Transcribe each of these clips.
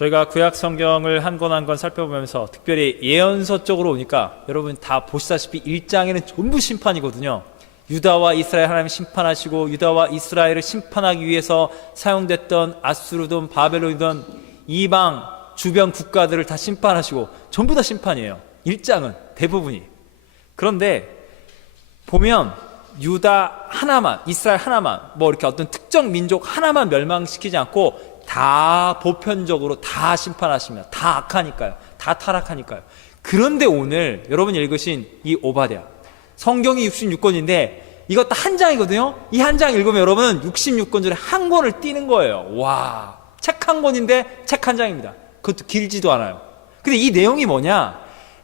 저희가 구약 성경을 한 권 한 권 살펴보면서 특별히 예언서 쪽으로 오니까 여러분 다 보시다시피 1장에는 전부 심판이거든요. 유다와 이스라엘 하나님 심판하시고 유다와 이스라엘을 심판하기 위해서 사용됐던 아수르든 바벨론이든 이방 주변 국가들을 다 심판하시고 전부 다 심판이에요. 1장은 대부분이. 그런데 보면 유다 하나만, 이스라엘 하나만, 뭐 이렇게 어떤 특정 민족 하나만 멸망시키지 않고 다 보편적으로 다 심판하십니다. 다 악하니까요. 다 타락하니까요. 그런데 오늘 여러분이 읽으신 이 오바댜, 성경이 66권인데 이것도 한 장이거든요. 이 한 장 읽으면 여러분 66권 중에 한 권을 띄는 거예요. 와, 책 한 권인데 책 한 장입니다. 그것도 길지도 않아요. 근데 이 내용이 뭐냐?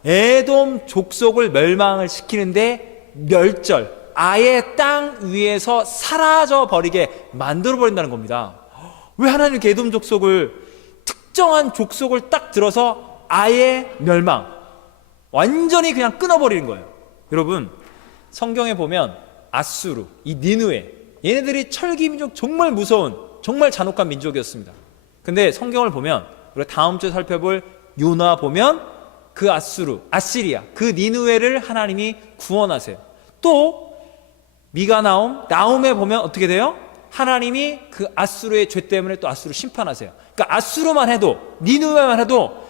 에돔 족속을 멸망을 시키는데 멸절, 아예 땅 위에서 사라져 버리게 만들어 버린다는 겁니다. 왜 하나님 이렇게 에돔 족속을, 특정한 족속을 딱 들어서 아예 멸망, 완전히 그냥 끊어버리는 거예요. 여러분, 성경에 보면 아수르, 이 니느웨, 얘네들이 철기 민족, 정말 무서운, 정말 잔혹한 민족이었습니다. 근데 성경을 보면, 우리가 다음 주에 살펴볼 요나 보면 그 아수르, 아시리아, 그 니느웨를 하나님이 구원하세요. 또 미가 나움에 보면 어떻게 돼요? 하나님이 그 아수르의 죄 때문에 또 아수르를 심판하세요. 그러니까 아수르만 해도, 니느웨만 해도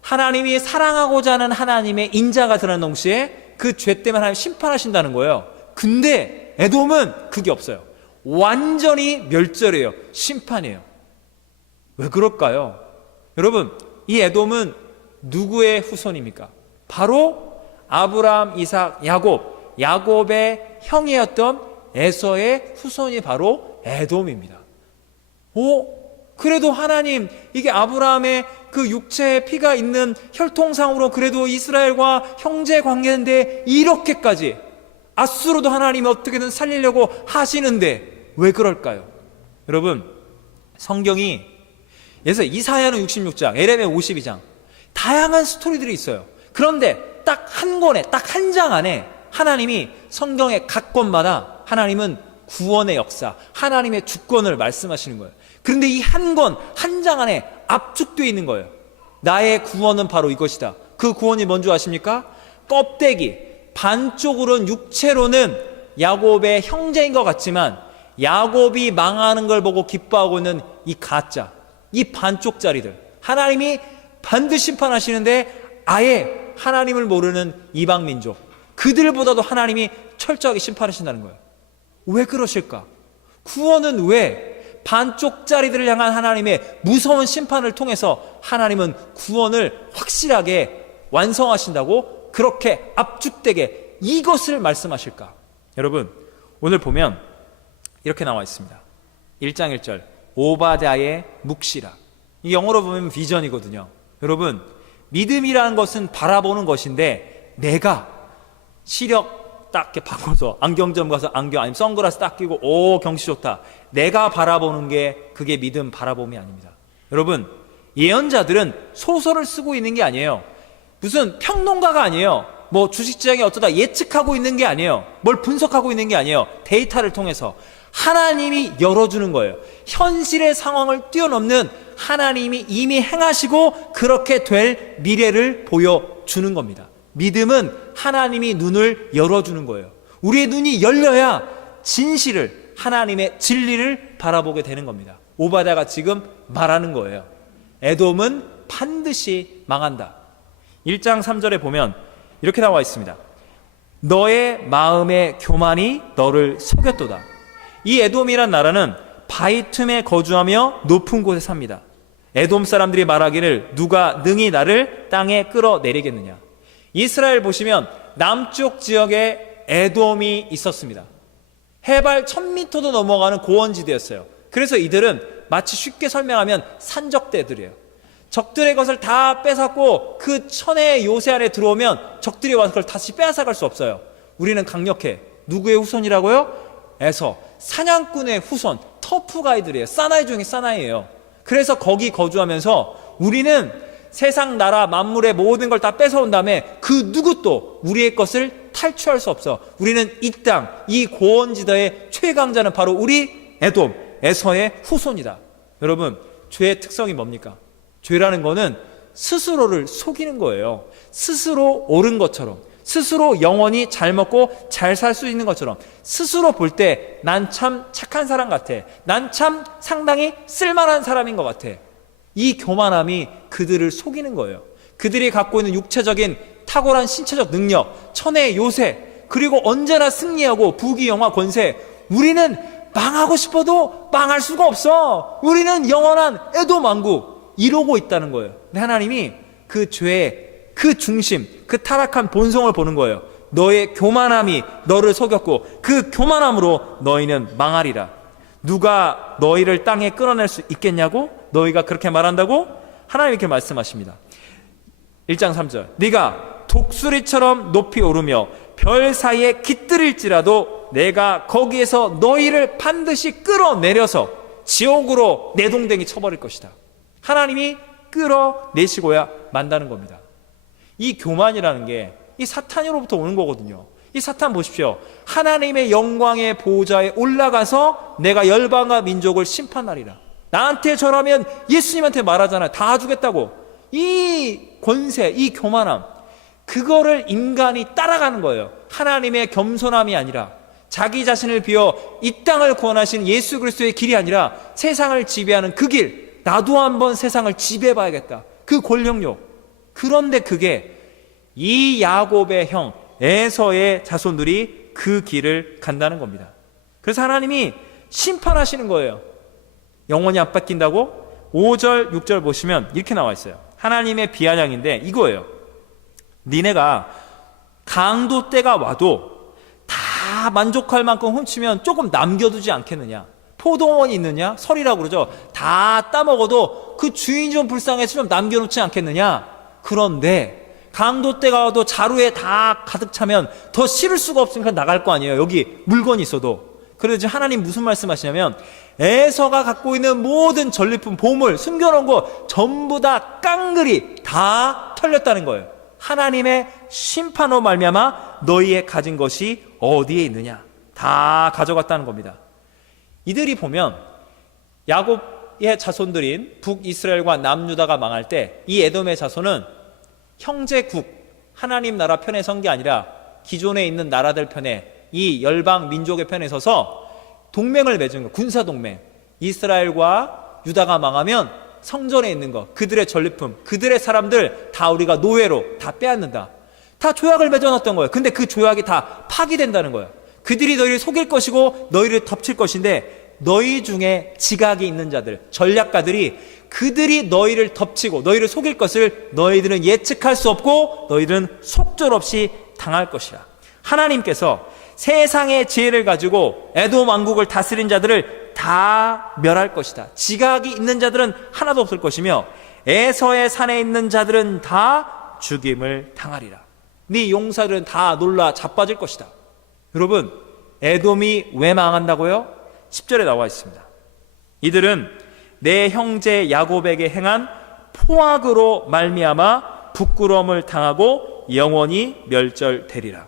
하나님이 사랑하고자 하는 하나님의 인자가 드러난 동시에 그 죄 때문에 하나님 심판하신다는 거예요. 근데 에돔은 그게 없어요. 완전히 멸절이에요. 심판이에요. 왜 그럴까요? 여러분, 이 에돔은 누구의 후손입니까? 바로 아브라함, 이삭, 야곱의 형이었던 에서의 후손이 바로 에돔입니다. 그래도 하나님, 이게 아브라함의 그 육체의 피가 있는 혈통상으로 그래도 이스라엘과 형제 관계인데 이렇게까지 아수르도 하나님이 어떻게든 살리려고 하시는데 왜 그럴까요? 여러분, 성경이 예서 이사야는 66장, 에레미야 52장, 다양한 스토리들이 있어요. 그런데 딱 한 권에, 딱 한 장 안에 하나님이 성경의 각 권마다 하나님은 구원의 역사, 하나님의 주권을 말씀하시는 거예요. 그런데 이 한 권, 한 장 안에 압축되어 있는 거예요. 나의 구원은 바로 이것이다. 그 구원이 뭔지 아십니까? 껍데기, 반쪽으로는, 육체로는 야곱의 형제인 것 같지만 야곱이 망하는 걸 보고 기뻐하고 있는 이 가짜, 이 반쪽짜리들, 하나님이 반드시 심판하시는데 아예 하나님을 모르는 이방민족, 그들보다도 하나님이 철저하게 심판하신다는 거예요. 왜 그러실까? 구원은 왜 반쪽짜리들을 향한 하나님의 무서운 심판을 통해서 하나님은 구원을 확실하게 완성하신다고 그렇게 압축되게 이것을 말씀하실까? 여러분, 오늘 보면 이렇게 나와 있습니다. 1장 1절, 오바댜의 묵시라. 이 영어로 보면 비전이거든요. 여러분, 믿음이라는 것은 바라보는 것인데 내가 시력 딱 이렇게 바꿔서 안경점 가서 안경, 아니면 선글라스 딱 끼고 오 경치 좋다, 내가 바라보는 게 그게 믿음 바라봄이 아닙니다. 여러분, 예언자들은 소설을 쓰고 있는 게 아니에요. 무슨 평론가가 아니에요. 뭐 주식시장에 어쩌다 예측하고 있는 게 아니에요. 뭘 분석하고 있는 게 아니에요. 데이터를 통해서 하나님이 열어주는 거예요. 현실의 상황을 뛰어넘는 하나님이 이미 행하시고 그렇게 될 미래를 보여주는 겁니다. 믿음은 하나님이 눈을 열어주는 거예요. 우리의 눈이 열려야 진실을, 하나님의 진리를 바라보게 되는 겁니다. 오바댜가 지금 말하는 거예요. 에돔은 반드시 망한다. 1장 3절에 보면 이렇게 나와 있습니다. 너의 마음의 교만이 너를 속였도다. 이 에돔이란 나라는 바위 틈에 거주하며 높은 곳에 삽니다. 에돔 사람들이 말하기를 누가 능히 나를 땅에 끌어내리겠느냐. 이스라엘 보시면 남쪽 지역에 에돔이 있었습니다. 해발 1000m도 넘어가는 고원지대였어요. 그래서 이들은 마치 쉽게 설명하면 산적대들이에요. 적들의 것을 다 뺏었고 그 천의 요새 안에 들어오면 적들이 와서 그걸 다시 빼앗아갈 수 없어요. 우리는 강력해. 누구의 후손이라고요? 에서, 사냥꾼의 후손, 터프가이들이에요. 사나이 중에 사나이예요. 그래서 거기 거주하면서 우리는 세상 나라 만물의 모든 걸 다 뺏어온 다음에 그 누구도 우리의 것을 탈취할 수 없어. 우리는 이 땅, 이 고원지대의 최강자는 바로 우리 에돔, 에서의 후손이다. 여러분, 죄의 특성이 뭡니까? 죄라는 거는 스스로를 속이는 거예요. 스스로 옳은 것처럼, 스스로 영원히 잘 먹고 잘 살 수 있는 것처럼, 스스로 볼 때 난 참 착한 사람 같아, 난 참 상당히 쓸만한 사람인 것 같아. 이 교만함이 그들을 속이는 거예요. 그들이 갖고 있는 육체적인 탁월한 신체적 능력, 천의 요새, 그리고 언제나 승리하고 부귀 영화 권세, 우리는 망하고 싶어도 망할 수가 없어, 우리는 영원한 에돔 왕국, 이러고 있다는 거예요. 근데 하나님이 그 죄의 그 중심, 그 타락한 본성을 보는 거예요. 너의 교만함이 너를 속였고 그 교만함으로 너희는 망하리라. 누가 너희를 땅에 끌어낼 수 있겠냐고? 너희가 그렇게 말한다고? 하나님 이렇게 말씀하십니다. 1장 3절, 네가 독수리처럼 높이 오르며 별 사이에 깃들일지라도 내가 거기에서 너희를 반드시 끌어내려서 지옥으로 내동댕이 쳐버릴 것이다. 하나님이 끌어내시고야 만다는 겁니다. 이 교만이라는 게 이 사탄으로부터 오는 거거든요. 이 사탄 보십시오. 하나님의 영광의 보좌에 올라가서 내가 열방과 민족을 심판하리라. 나한테 절하면 예수님한테 말하잖아요. 다 주겠다고. 이 권세, 이 교만함, 그거를 인간이 따라가는 거예요. 하나님의 겸손함이 아니라, 자기 자신을 비워 이 땅을 구원하신 예수 그리스도의 길이 아니라 세상을 지배하는 그 길, 나도 한번 세상을 지배해봐야겠다, 그 권력욕. 그런데 그게 이 야곱의 형 에서의 자손들이 그 길을 간다는 겁니다. 그래서 하나님이 심판하시는 거예요. 영원히 안 뺏긴다고? 5절 6절 보시면 이렇게 나와 있어요. 하나님의 비아냥인데 이거예요. 니네가 강도 때가 와도 다 만족할 만큼 훔치면 조금 남겨두지 않겠느냐? 포도원이 있느냐? 설이라고 그러죠. 다 따먹어도 그 주인 좀 불쌍해서 좀 남겨놓지 않겠느냐? 그런데 강도 때가 와도 자루에 다 가득 차면 더 실을 수가 없으니까 나갈 거 아니에요. 여기 물건이 있어도. 그래서 지금 하나님 무슨 말씀하시냐면, 에서가 갖고 있는 모든 전리품, 보물, 숨겨놓은 거 전부 다 깡그리 다 털렸다는 거예요. 하나님의 심판으로 말미암아 너희의 가진 것이 어디에 있느냐? 다 가져갔다는 겁니다. 이들이 보면 야곱의 자손들인 북이스라엘과 남유다가 망할 때 이 에돔의 자손은 형제국, 하나님 나라 편에 선 게 아니라 기존에 있는 나라들 편에, 이 열방 민족의 편에 서서 동맹을 맺은 거예요. 군사동맹. 이스라엘과 유다가 망하면 성전에 있는 거, 그들의 전리품, 그들의 사람들 다 우리가 노예로 다 빼앗는다. 다 조약을 맺어놨던 거예요. 근데 그 조약이 다 파기된다는 거예요. 그들이 너희를 속일 것이고 너희를 덮칠 것인데, 너희 중에 지각이 있는 자들, 전략가들이 그들이 너희를 덮치고 너희를 속일 것을 너희들은 예측할 수 없고 너희들은 속절없이 당할 것이라. 하나님께서 세상의 지혜를 가지고 에돔 왕국을 다스린 자들을 다 멸할 것이다. 지각이 있는 자들은 하나도 없을 것이며 에서의 산에 있는 자들은 다 죽임을 당하리라. 네 용사들은 다 놀라 자빠질 것이다. 여러분, 에돔이 왜 망한다고요? 10절에 나와 있습니다. 이들은 내 형제 야곱에게 행한 포악으로 말미암아 부끄러움을 당하고 영원히 멸절되리라.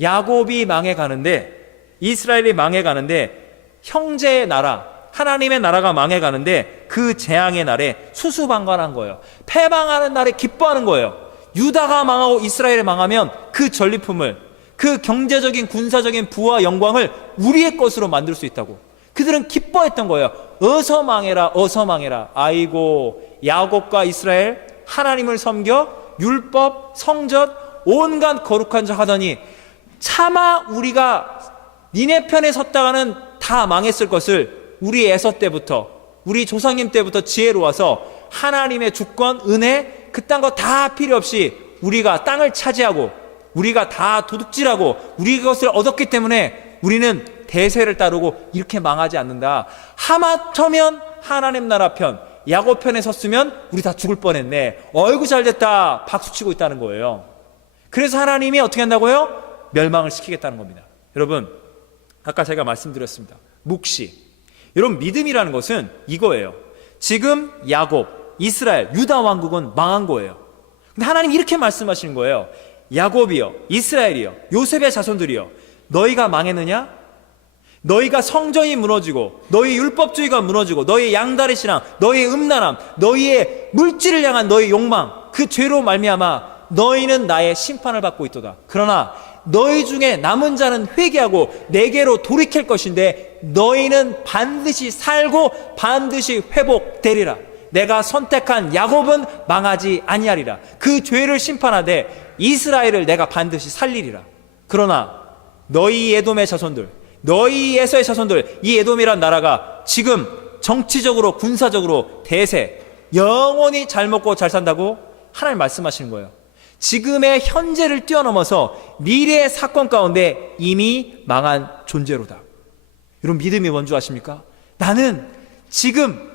야곱이 망해가는데, 이스라엘이 망해가는데, 형제의 나라, 하나님의 나라가 망해가는데 그 재앙의 날에 수수방관한 거예요. 패망하는 날에 기뻐하는 거예요. 유다가 망하고 이스라엘이 망하면 그 전리품을, 그 경제적인 군사적인 부와 영광을 우리의 것으로 만들 수 있다고 그들은 기뻐했던 거예요. 어서 망해라, 어서 망해라. 아이고, 야곱과 이스라엘 하나님을 섬겨 율법, 성전, 온갖 거룩한 자 하더니 차마 우리가 니네 편에 섰다가는 다 망했을 것을 우리 에서 때부터, 우리 조상님 때부터 지혜로워서 하나님의 주권, 은혜, 그딴 거 다 필요 없이 우리가 땅을 차지하고 우리가 다 도둑질하고 우리 것을 얻었기 때문에 우리는 대세를 따르고 이렇게 망하지 않는다. 하마터면 하나님 나라 편, 야곱 편에 섰으면 우리 다 죽을 뻔했네. 어이구 잘됐다 박수치고 있다는 거예요. 그래서 하나님이 어떻게 한다고요? 멸망을 시키겠다는 겁니다. 여러분, 아까 제가 말씀드렸습니다. 묵시. 여러분, 믿음이라는 것은 이거예요. 지금 야곱, 이스라엘, 유다 왕국은 망한 거예요. 근데 하나님이 이렇게 말씀하시는 거예요. 야곱이여, 이스라엘이여, 요셉의 자손들이여, 너희가 망했느냐? 너희가 성전이 무너지고 너희 율법주의가 무너지고 너희 양다리 신앙, 너희 음란함, 너희의 물질을 향한 너희 욕망, 그 죄로 말미암아 너희는 나의 심판을 받고 있도다. 그러나 너희 중에 남은 자는 회개하고 내게로 돌이킬 것인데 너희는 반드시 살고 반드시 회복되리라. 내가 선택한 야곱은 망하지 아니하리라. 그 죄를 심판하되 이스라엘을 내가 반드시 살리리라. 그러나 너희 에돔의 자손들, 너희 에서의 자손들, 이 에돔이란 나라가 지금 정치적으로 군사적으로 대세 영원히 잘 먹고 잘 산다고 하나님 말씀하시는 거예요. 지금의 현재를 뛰어넘어서 미래의 사건 가운데 이미 망한 존재로다. 여러분, 믿음이 뭔 줄 아십니까? 나는 지금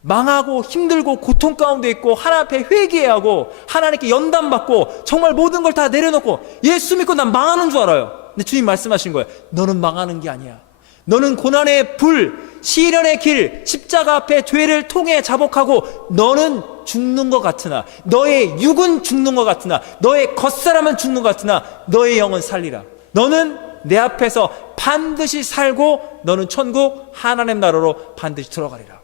망하고 힘들고 고통 가운데 있고 하나님 앞에 회개하고 하나님께 연단받고 정말 모든 걸 다 내려놓고 예수 믿고 난 망하는 줄 알아요. 근데 주님 말씀하신 거예요. 너는 망하는 게 아니야. 너는 고난의 불, 시련의 길, 십자가 앞에 죄를 통해 자복하고 너는 죽는 것 같으나, 너의 육은 죽는 것 같으나, 너의 겉사람은 죽는 것 같으나 너의 영은 살리라. 너는 내 앞에서 반드시 살고 너는 천국 하나님 나라로 반드시 들어가리라.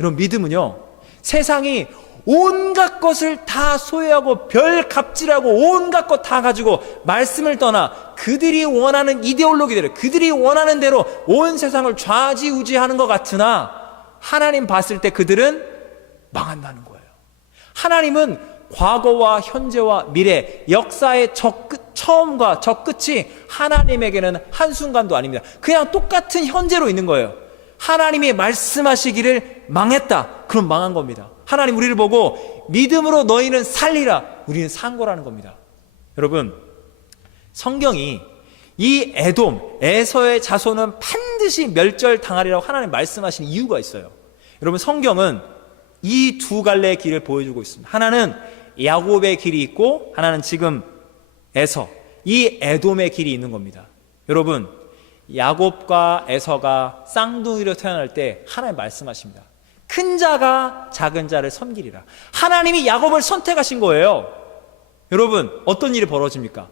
여러분, 믿음은요, 세상이 온갖 것을 다 소유하고 별 갑질하고 온갖 것 다 가지고 말씀을 떠나 그들이 원하는 이데올로기대로, 그들이 원하는 대로 온 세상을 좌지우지하는 것 같으나 하나님 봤을 때 그들은 망한다는 거예요. 하나님은 과거와 현재와 미래, 역사의 처음과 저 끝이 하나님에게는 한순간도 아닙니다. 그냥 똑같은 현재로 있는 거예요. 하나님이 말씀하시기를 망했다, 그럼 망한 겁니다. 하나님 우리를 보고 믿음으로 너희는 살리라, 우리는 산 거라는 겁니다. 여러분, 성경이 이 에돔, 에서의 자손은 반드시 멸절당하리라고 하나님 말씀하신 이유가 있어요. 여러분, 성경은 이 두 갈래의 길을 보여주고 있습니다. 하나는 야곱의 길이 있고 하나는 지금 에서, 이 에돔의 길이 있는 겁니다. 여러분, 야곱과 에서가 쌍둥이로 태어날 때 하나님 말씀하십니다. 큰 자가 작은 자를 섬기리라. 하나님이 야곱을 선택하신 거예요. 여러분, 어떤 일이 벌어집니까?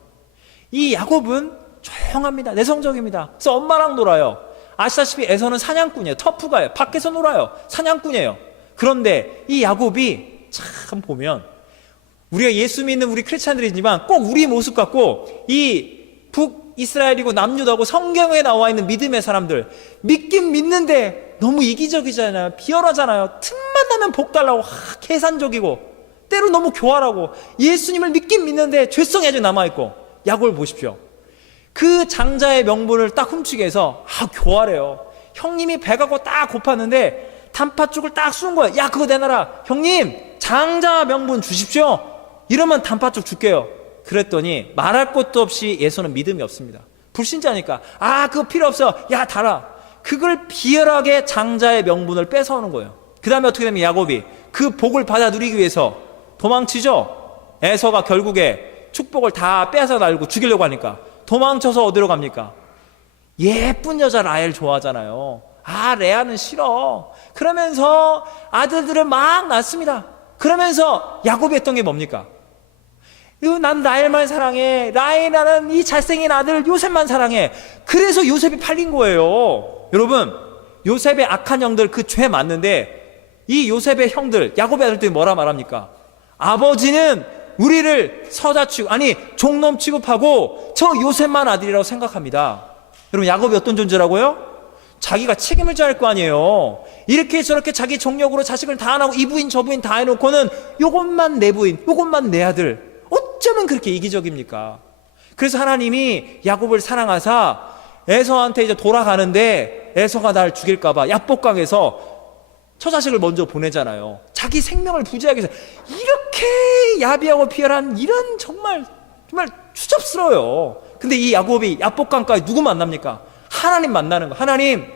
이 야곱은 조용합니다. 내성적입니다. 그래서 엄마랑 놀아요. 아시다시피 에서는 사냥꾼이에요. 터프가요. 밖에서 놀아요. 사냥꾼이에요. 그런데 이 야곱이 참 보면, 우리가 예수 믿는 우리 크리스찬들이지만 꼭 우리 모습 같고, 이 북이스라엘이고 남유다고 성경에 나와 있는 믿음의 사람들, 믿긴 믿는데 너무 이기적이잖아요. 비열하잖아요. 틈만 나면 복 달라고 계산적이고, 때로 너무 교활하고, 예수님을 믿긴 믿는데 죄성이 아직 남아있고. 야곱을 보십시오. 그 장자의 명분을 딱 훔치게 해서 교활해요. 형님이 배가 딱 고팠는데 단팥죽을 딱 쏜 거예요. 야, 그거 내놔라. 형님, 장자 명분 주십시오. 이러면 단팥죽 줄게요. 그랬더니 말할 것도 없이 에서는 믿음이 없습니다. 불신자니까. 그거 필요 없어. 야, 달아. 그걸 비열하게 장자의 명분을 뺏어오는 거예요. 그 다음에 어떻게 되면 야곱이 그 복을 받아 누리기 위해서 도망치죠. 에서가 결국에 축복을 다 뺏어 달고 죽이려고 하니까 도망쳐서 어디로 갑니까? 예쁜 여자 라헬 좋아하잖아요. 레아는 싫어. 그러면서 아들들을 막 낳습니다. 그러면서 야곱이 했던 게 뭡니까? 난 라헬만 사랑해. 라헬이라는 이 잘생긴 아들 요셉만 사랑해. 그래서 요셉이 팔린 거예요. 여러분, 요셉의 악한 형들, 그 죄 맞는데 이 요셉의 형들, 야곱의 아들들이 뭐라 말합니까? 아버지는 우리를 서자 취급, 종놈 취급하고 저 요셉만 아들이라고 생각합니다. 여러분, 야곱이 어떤 존재라고요? 자기가 책임을 져야 할 거 아니에요. 이렇게 저렇게 자기 정력으로 자식을 다 안 하고 이 부인 저 부인 다 해놓고는 요것만 내 부인, 요것만 내 아들, 어쩌면 그렇게 이기적입니까? 그래서 하나님이 야곱을 사랑하사 에서한테 이제 돌아가는데 에서가 날 죽일까봐 야복강에서 처자식을 먼저 보내잖아요. 자기 생명을 부지하기 위해서. 이렇게 야비하고 비열한, 이런 정말 추잡스러워요. 근데 이 야곱이 야복강까지 누구 만납니까? 하나님 만나는 거. 하나님,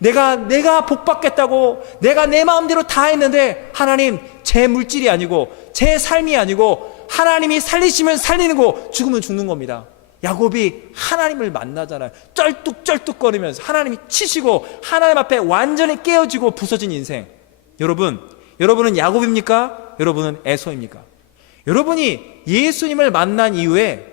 내가 복 받겠다고 내가 내 마음대로 다 했는데, 하나님, 제 물질이 아니고 제 삶이 아니고 하나님이 살리시면 살리는 거, 죽으면 죽는 겁니다. 야곱이 하나님을 만나잖아요. 쩔뚝쩔뚝거리면서 하나님이 치시고 하나님 앞에 완전히 깨어지고 부서진 인생. 여러분은 야곱입니까? 여러분은 에서입니까? 여러분이 예수님을 만난 이후에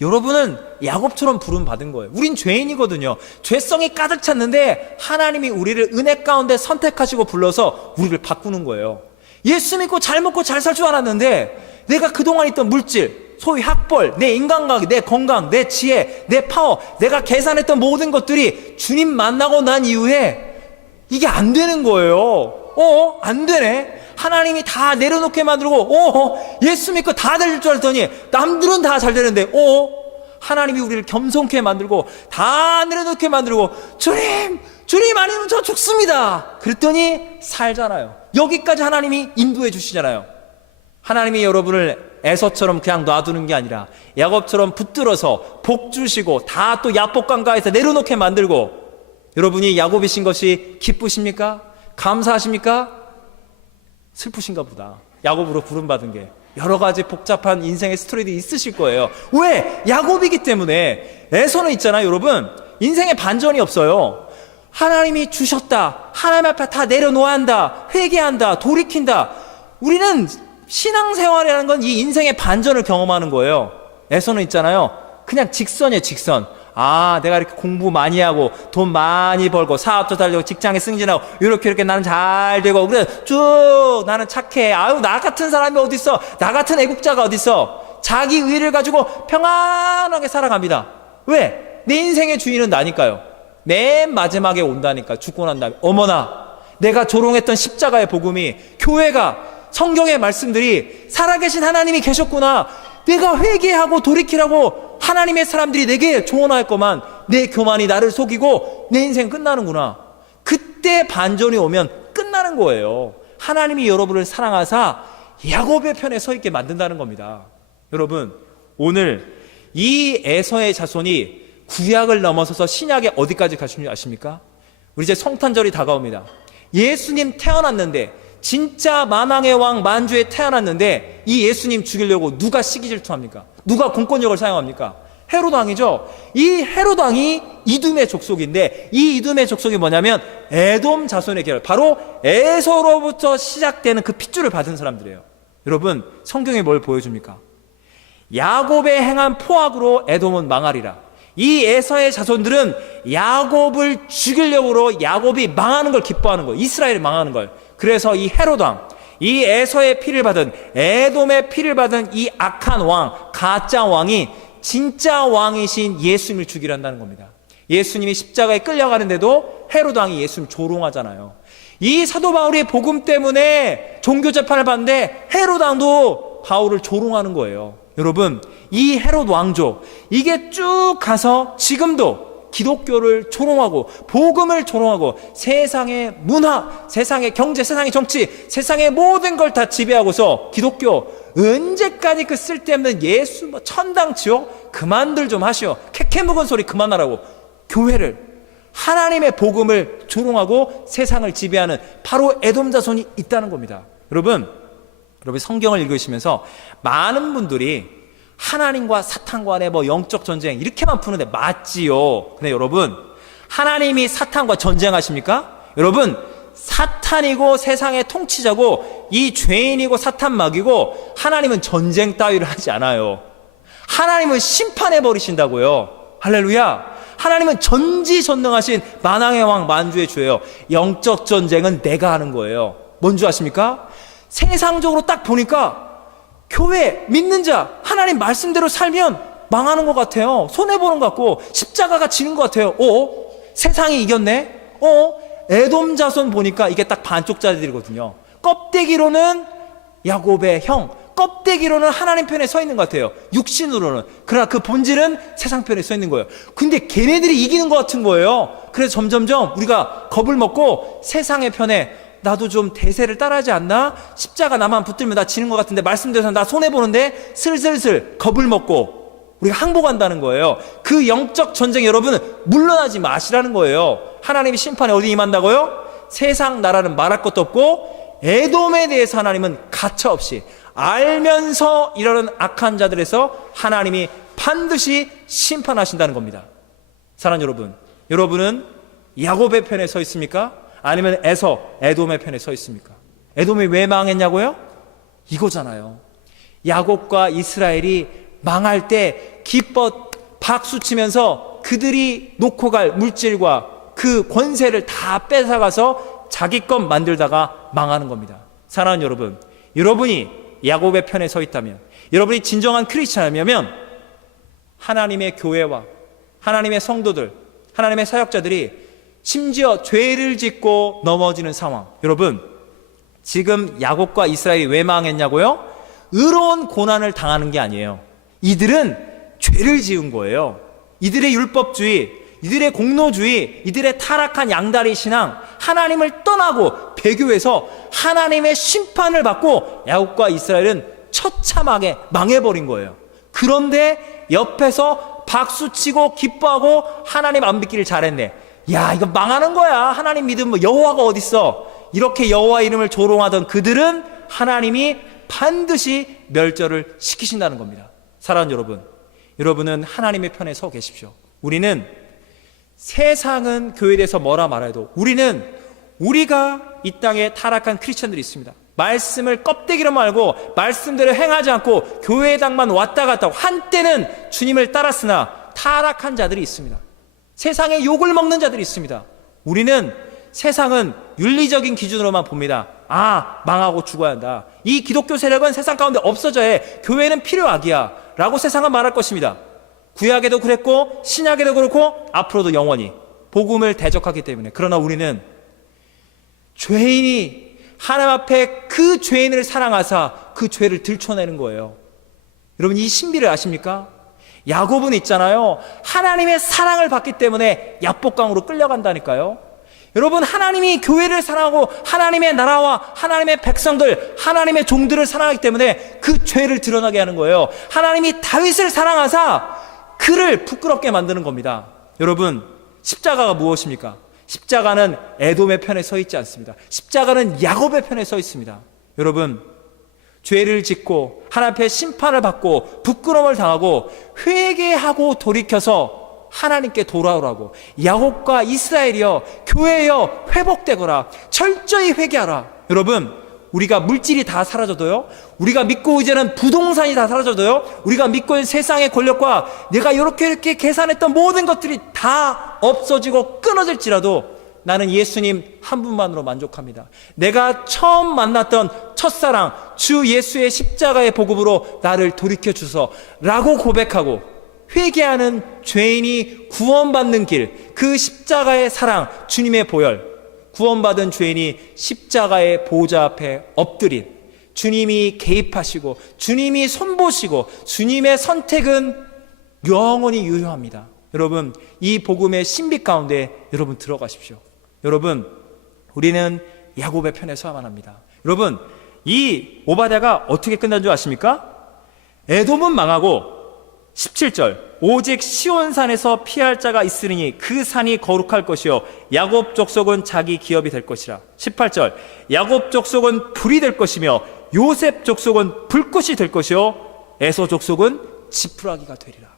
여러분은 야곱처럼 부름 받은 거예요. 우린 죄인이거든요. 죄성이 가득 찼는데 하나님이 우리를 은혜 가운데 선택하시고 불러서 우리를 바꾸는 거예요. 예수 믿고 잘 먹고 잘 살 줄 알았는데 내가 그동안 있던 물질, 소위 학벌, 내 인간관계, 내 건강, 내 지혜, 내 파워, 내가 계산했던 모든 것들이 주님 만나고 난 이후에 이게 안 되는 거예요. 안 되네. 하나님이 다 내려놓게 만들고 예수 믿고 다 될 줄 알았더니 남들은 다 잘 되는데 하나님이 우리를 겸손케 만들고 다 내려놓게 만들고 주님 아니면 저 죽습니다. 그랬더니 살잖아요. 여기까지 하나님이 인도해 주시잖아요. 하나님이 여러분을 에서처럼 그냥 놔두는 게 아니라 야곱처럼 붙들어서 복 주시고 다 또 야복강가에서 내려놓게 만들고, 여러분이 야곱이신 것이 기쁘십니까? 감사하십니까? 슬프신가 보다. 야곱으로 부름받은 게 여러 가지 복잡한 인생의 스토리들이 있으실 거예요. 왜? 야곱이기 때문에. 에서는 있잖아요, 여러분. 인생에 반전이 없어요. 하나님이 주셨다, 하나님 앞에 다 내려놓아야 한다, 회개한다, 돌이킨다. 우리는 신앙생활이라는 건 이 인생의 반전을 경험하는 거예요. 에서는 있잖아요, 그냥 직선이에요, 직선. 내가 이렇게 공부 많이 하고 돈 많이 벌고 사업도 달리고 직장에 승진하고 이렇게 나는 잘 되고 그래 쭉 나는 착해. 나 같은 사람이 어딨어, 나 같은 애국자가 어딨어. 자기 의를 가지고 평안하게 살아갑니다. 왜? 내 인생의 주인은 나니까요. 맨 마지막에 온다니까. 죽고 난 다음에 어머나, 내가 조롱했던 십자가의 복음이, 교회가, 성경의 말씀들이 살아계신 하나님이 계셨구나, 내가 회개하고 돌이키라고 하나님의 사람들이 내게 조언할 거만 내 교만이 나를 속이고 내 인생 끝나는구나. 그때 반전이 오면 끝나는 거예요. 하나님이 여러분을 사랑하사 야곱의 편에 서 있게 만든다는 겁니다. 여러분, 오늘 이 에서의 자손이 구약을 넘어서서 신약에 어디까지 가시는지 아십니까? 우리 이제 성탄절이 다가옵니다. 예수님 태어났는데, 진짜 만왕의 왕 만주에 태어났는데 이 예수님 죽이려고 누가 시기 질투합니까? 누가 공권력을 사용합니까? 헤롯 왕이죠. 이 헤롯 왕이 이둠의 족속인데, 이 이둠의 족속이 뭐냐면 에돔 자손의 계열, 바로 에서로부터 시작되는 그 핏줄을 받은 사람들이에요. 여러분, 성경이 뭘 보여줍니까? 야곱의 행한 포악으로 에돔은 망하리라. 이 에서의 자손들은 야곱을 죽이려고 야곱이 망하는 걸 기뻐하는 거예요. 이스라엘이 망하는 걸. 그래서 이 헤롯 왕, 이 에서의 피를 받은, 에돔의 피를 받은 이 악한 왕, 가짜 왕이 진짜 왕이신 예수님을 죽이려 한다는 겁니다. 예수님이 십자가에 끌려가는데도 헤롯 왕이 예수님 조롱하잖아요. 이 사도 바울이 복음 때문에 종교 재판을 받는데 헤롯 왕도 바울을 조롱하는 거예요. 여러분, 이 헤롯 왕조, 이게 쭉 가서 지금도 기독교를 조롱하고 복음을 조롱하고 세상의 문화, 세상의 경제, 세상의 정치, 세상의 모든 걸 다 지배하고서 기독교 언제까지 그 쓸데없는 예수 천당 지옥 그만들 좀 하시오. 캐캐 묵은 소리 그만하라고. 교회를, 하나님의 복음을 조롱하고 세상을 지배하는 바로 에돔 자손이 있다는 겁니다. 여러분 성경을 읽으시면서 많은 분들이 하나님과 사탄 간의 영적 전쟁 이렇게만 푸는데 맞지요. 근데 여러분, 하나님이 사탄과 전쟁하십니까? 여러분, 사탄이고 세상의 통치자고 이 죄인이고 사탄 막이고, 하나님은 전쟁 따위를 하지 않아요. 하나님은 심판해 버리신다고요. 할렐루야. 하나님은 전지전능하신 만왕의 왕 만주의 주예요. 영적 전쟁은 내가 하는 거예요. 뭔지 아십니까? 세상적으로 딱 보니까 교회, 믿는 자, 하나님 말씀대로 살면 망하는 것 같아요. 손해보는 것 같고 십자가가 지는 것 같아요. 세상이 이겼네? 에돔 자손 보니까 이게 딱 반쪽짜리들이거든요. 껍데기로는 야곱의 형, 껍데기로는 하나님 편에 서 있는 것 같아요. 육신으로는. 그러나 그 본질은 세상 편에 서 있는 거예요. 근데 걔네들이 이기는 것 같은 거예요. 그래서 점점점 우리가 겁을 먹고 세상의 편에, 나도 좀 대세를 따라하지 않나? 십자가 나만 붙들면 나 지는 것 같은데, 말씀대로 나 손해보는데, 슬슬슬 겁을 먹고 우리가 항복한다는 거예요. 그 영적 전쟁, 여러분 물러나지 마시라는 거예요. 하나님이 심판에 어디 임한다고요? 세상 나라는 말할 것도 없고, 에돔에 대해서 하나님은 가차없이 알면서 이러는 악한 자들에서 하나님이 반드시 심판하신다는 겁니다. 사랑하는 여러분, 여러분은 야곱의 편에 서 있습니까? 아니면 에돔의 편에 서 있습니까? 에돔이 왜 망했냐고요? 이거잖아요. 야곱과 이스라엘이 망할 때 기뻐 박수치면서 그들이 놓고 갈 물질과 그 권세를 다 뺏어가서 자기 것 만들다가 망하는 겁니다. 사랑하는 여러분, 여러분이 야곱의 편에 서 있다면, 여러분이 진정한 크리스찬이라면 하나님의 교회와 하나님의 성도들, 하나님의 사역자들이 심지어 죄를 짓고 넘어지는 상황, 여러분 지금 야곱과 이스라엘이 왜 망했냐고요? 의로운 고난을 당하는 게 아니에요. 이들은 죄를 지은 거예요. 이들의 율법주의, 이들의 공로주의, 이들의 타락한 양다리 신앙, 하나님을 떠나고 배교해서 하나님의 심판을 받고 야곱과 이스라엘은 처참하게 망해버린 거예요. 그런데 옆에서 박수치고 기뻐하고 하나님 안 믿기를 잘했네. 야, 이거 망하는 거야. 하나님 믿으면 여호와가 어딨어. 이렇게 여호와 이름을 조롱하던 그들은 하나님이 반드시 멸절을 시키신다는 겁니다. 사랑하는 여러분, 여러분은 하나님의 편에 서 계십시오. 우리는 세상은 교회에 대해서 뭐라 말해도 우리가 이 땅에 타락한 크리스천들이 있습니다. 말씀을 껍데기로 말고 말씀대로 행하지 않고 교회당만 왔다 갔다 하고 한때는 주님을 따랐으나 타락한 자들이 있습니다. 세상에 욕을 먹는 자들이 있습니다. 우리는 세상은 윤리적인 기준으로만 봅니다. 아, 망하고 죽어야 한다. 이 기독교 세력은 세상 가운데 없어져야 해. 교회는 필요악이야 라고 세상은 말할 것입니다. 구약에도 그랬고 신약에도 그렇고 앞으로도 영원히 복음을 대적하기 때문에. 그러나 우리는 죄인이 하나님 앞에 그 죄인을 사랑하사 그 죄를 들춰내는 거예요. 여러분 이 신비를 아십니까? 야곱은 있잖아요, 하나님의 사랑을 받기 때문에 야복강으로 끌려간다니까요. 여러분 하나님이 교회를 사랑하고 하나님의 나라와 하나님의 백성들, 하나님의 종들을 사랑하기 때문에 그 죄를 드러나게 하는 거예요. 하나님이 다윗을 사랑하사 그를 부끄럽게 만드는 겁니다. 여러분 십자가가 무엇입니까? 십자가는 에돔의 편에 서 있지 않습니다. 십자가는 야곱의 편에 서 있습니다. 여러분 죄를 짓고 하나님 앞에 심판을 받고 부끄러움을 당하고 회개하고 돌이켜서 하나님께 돌아오라고. 야곱과 이스라엘이여, 교회여, 회복되거라. 철저히 회개하라. 여러분 우리가 물질이 다 사라져도요, 우리가 믿고 이제는 부동산이 다 사라져도요, 우리가 믿고 있는 세상의 권력과 내가 이렇게 계산했던 모든 것들이 다 없어지고 끊어질지라도 나는 예수님 한 분만으로 만족합니다. 내가 처음 만났던 첫사랑 주 예수의 십자가의 복음으로 나를 돌이켜 주소 라고 고백하고 회개하는 죄인이 구원받는 길, 그 십자가의 사랑, 주님의 보혈, 구원받은 죄인이 십자가의 보좌 앞에 엎드린 주님이 개입하시고 주님이 손보시고 주님의 선택은 영원히 유효합니다. 여러분 이 복음의 신비 가운데 여러분 들어가십시오. 여러분 우리는 야곱의 편에 서야만 합니다. 여러분 이 오바댜가 어떻게 끝난 줄 아십니까? 에돔은 망하고 17절 오직 시온산에서 피할 자가 있으리니 그 산이 거룩할 것이요 야곱 족속은 자기 기업이 될 것이라. 18절 야곱 족속은 불이 될 것이며 요셉 족속은 불꽃이 될 것이요 에서 족속은 지푸라기가 되리라.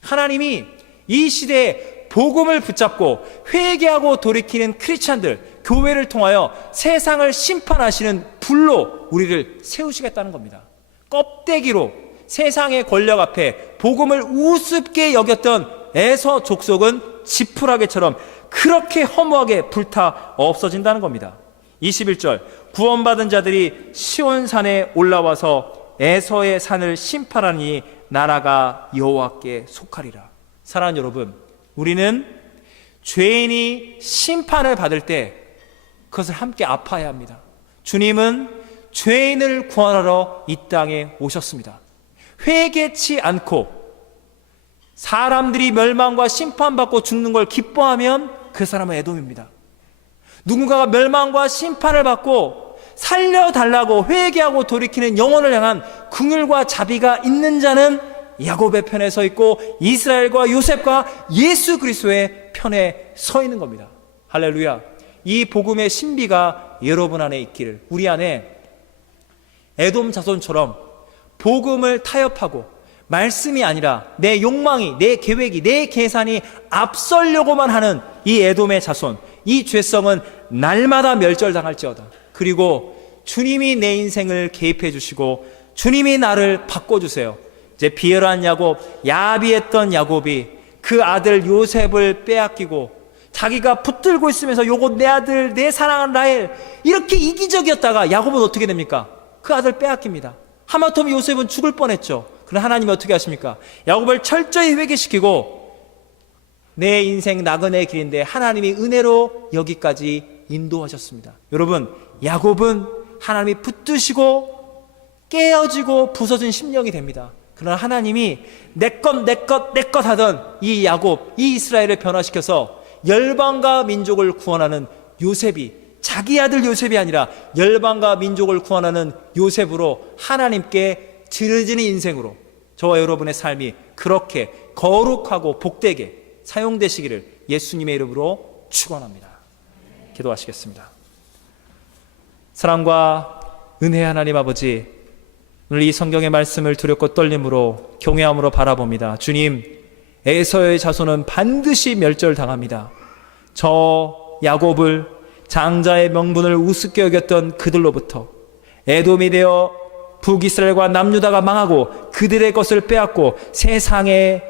하나님이 이 시대에 복음을 붙잡고 회개하고 돌이키는 크리스찬들, 교회를 통하여 세상을 심판하시는 불로 우리를 세우시겠다는 겁니다. 껍데기로 세상의 권력 앞에 복음을 우습게 여겼던 에서 족속은 지푸라기처럼 그렇게 허무하게 불타 없어진다는 겁니다. 21절 구원받은 자들이 시온산에 올라와서 에서의 산을 심판하니 나라가 여호와께 속하리라. 사랑하는 여러분, 우리는 죄인이 심판을 받을 때 그것을 함께 아파해야 합니다. 주님은 죄인을 구원하러 이 땅에 오셨습니다. 회개치 않고 사람들이 멸망과 심판받고 죽는 걸 기뻐하면 그 사람은 에돔입니다. 누군가가 멸망과 심판을 받고 살려달라고 회개하고 돌이키는 영혼을 향한 긍휼과 자비가 있는 자는 야곱의 편에 서 있고 이스라엘과 요셉과 예수 그리스도의 편에 서 있는 겁니다. 할렐루야. 이 복음의 신비가 여러분 안에 있기를, 우리 안에 에돔 자손처럼 복음을 타협하고 말씀이 아니라 내 욕망이, 내 계획이, 내 계산이 앞서려고만 하는 이 에돔의 자손, 이 죄성은 날마다 멸절당할지어다. 그리고 주님이 내 인생을 개입해 주시고 주님이 나를 바꿔주세요. 이제 비열한 야곱, 야비했던 야곱이 그 아들 요셉을 빼앗기고 자기가 붙들고 있으면서 요거 내 아들, 내 사랑하는 라헬, 이렇게 이기적이었다가 야곱은 어떻게 됩니까? 그 아들 빼앗깁니다. 하마터면 요셉은 죽을 뻔했죠. 그러나 하나님이 어떻게 하십니까? 야곱을 철저히 회개시키고 내 인생 나그네의 길인데 하나님이 은혜로 여기까지 인도하셨습니다. 여러분, 야곱은 하나님이 붙드시고 깨어지고 부서진 심령이 됩니다. 그러나 하나님이 내 것 하던 이 야곱, 이 이스라엘을 변화시켜서 열방과 민족을 구원하는 요셉이, 자기 아들 요셉이 아니라 열방과 민족을 구원하는 요셉으로 하나님께 드려지는 인생으로 저와 여러분의 삶이 그렇게 거룩하고 복되게 사용되시기를 예수님의 이름으로 축원합니다. 기도하시겠습니다. 사랑과 은혜의 하나님 아버지, 오늘 이 성경의 말씀을 두렵고 떨림으로 경외함으로 바라봅니다. 주님, 에서의 자손은 반드시 멸절당합니다. 저 야곱을, 장자의 명분을 우습게 여겼던 그들로부터 에돔이 되어 북이스라엘과 남유다가 망하고 그들의 것을 빼앗고 세상의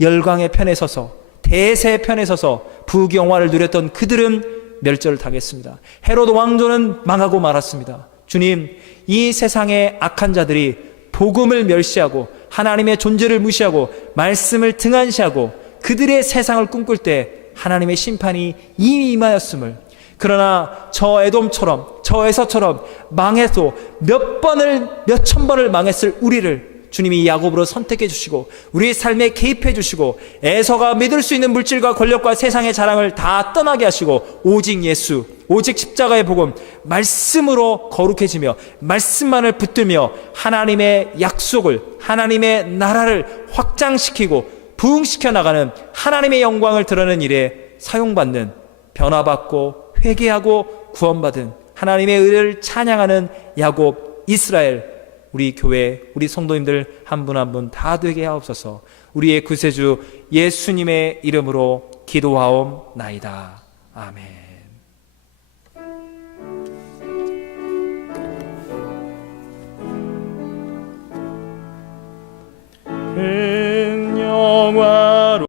열강의 편에 서서, 대세의 편에 서서 부귀영화를 누렸던 그들은 멸절을 당했습니다. 헤롯 왕조는 망하고 말았습니다. 주님, 이 세상의 악한 자들이 복음을 멸시하고 하나님의 존재를 무시하고 말씀을 등한시하고 그들의 세상을 꿈꿀 때 하나님의 심판이 이미 임하였음을, 그러나 저 에돔처럼, 저 에서처럼 망해도 몇천 번을 망했을 우리를 주님이 야곱으로 선택해 주시고 우리 삶에 개입해 주시고 에서가 믿을 수 있는 물질과 권력과 세상의 자랑을 다 떠나게 하시고 오직 예수, 오직 십자가의 복음, 말씀으로 거룩해지며 말씀만을 붙들며 하나님의 약속을, 하나님의 나라를 확장시키고 부흥시켜 나가는 하나님의 영광을 드러내는 일에 사용받는, 변화받고 회개하고 구원받은 하나님의 의를 찬양하는 야곱, 이스라엘, 우리 교회, 우리 성도님들 한 분 한 분 다 되게 하옵소서. 우리의 구세주 예수님의 이름으로 기도하옵나이다. 아멘.